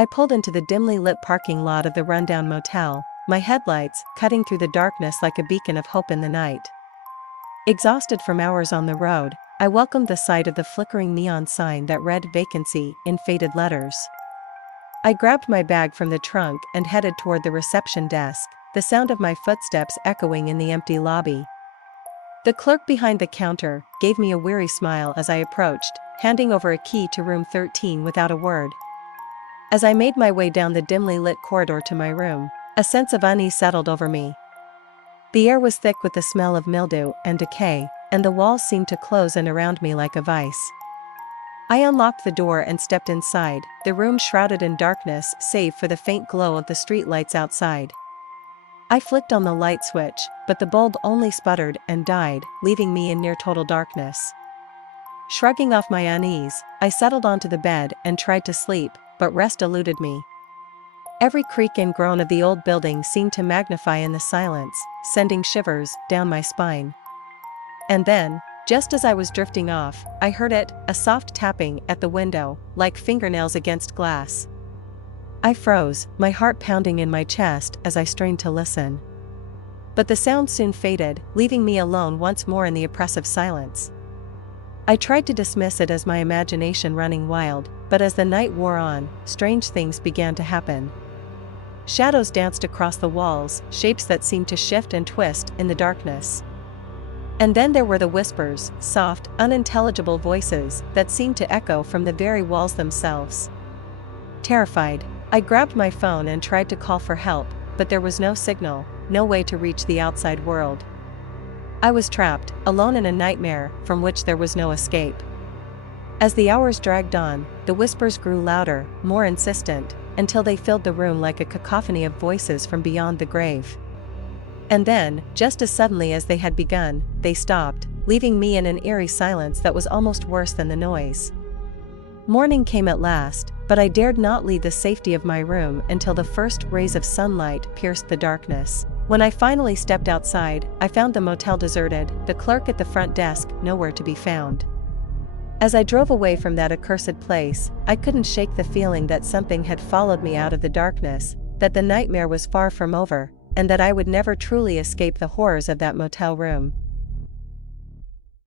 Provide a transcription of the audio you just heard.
I pulled into the dimly lit parking lot of the rundown motel, my headlights cutting through the darkness like a beacon of hope in the night. Exhausted from hours on the road, I welcomed the sight of the flickering neon sign that read vacancy in faded letters. I grabbed my bag from the trunk and headed toward the reception desk, the sound of my footsteps echoing in the empty lobby. The clerk behind the counter gave me a weary smile as I approached, handing over a key to room 13 without a word. As I made my way down the dimly lit corridor to my room, a sense of unease settled over me. The air was thick with the smell of mildew and decay, and the walls seemed to close in around me like a vice. I unlocked the door and stepped inside, the room shrouded in darkness save for the faint glow of the street lights outside. I flicked on the light switch, but the bulb only sputtered and died, leaving me in near total darkness. Shrugging off my unease, I settled onto the bed and tried to sleep, but rest eluded me. Every creak and groan of the old building seemed to magnify in the silence, sending shivers down my spine. And then, just as I was drifting off, I heard it, a soft tapping at the window, like fingernails against glass. I froze, my heart pounding in my chest as I strained to listen. But the sound soon faded, leaving me alone once more in the oppressive silence. I tried to dismiss it as my imagination running wild, but as the night wore on, strange things began to happen. Shadows danced across the walls, shapes that seemed to shift and twist in the darkness. And then there were the whispers, soft, unintelligible voices that seemed to echo from the very walls themselves. Terrified, I grabbed my phone and tried to call for help, but there was no signal, no way to reach the outside world. I was trapped, alone in a nightmare from which there was no escape. As the hours dragged on, the whispers grew louder, more insistent, until they filled the room like a cacophony of voices from beyond the grave. And then, just as suddenly as they had begun, they stopped, leaving me in an eerie silence that was almost worse than the noise. Morning came at last, but I dared not leave the safety of my room until the first rays of sunlight pierced the darkness. When I finally stepped outside, I found the motel deserted, the clerk at the front desk nowhere to be found. As I drove away from that accursed place, I couldn't shake the feeling that something had followed me out of the darkness, that the nightmare was far from over, and that I would never truly escape the horrors of that motel room.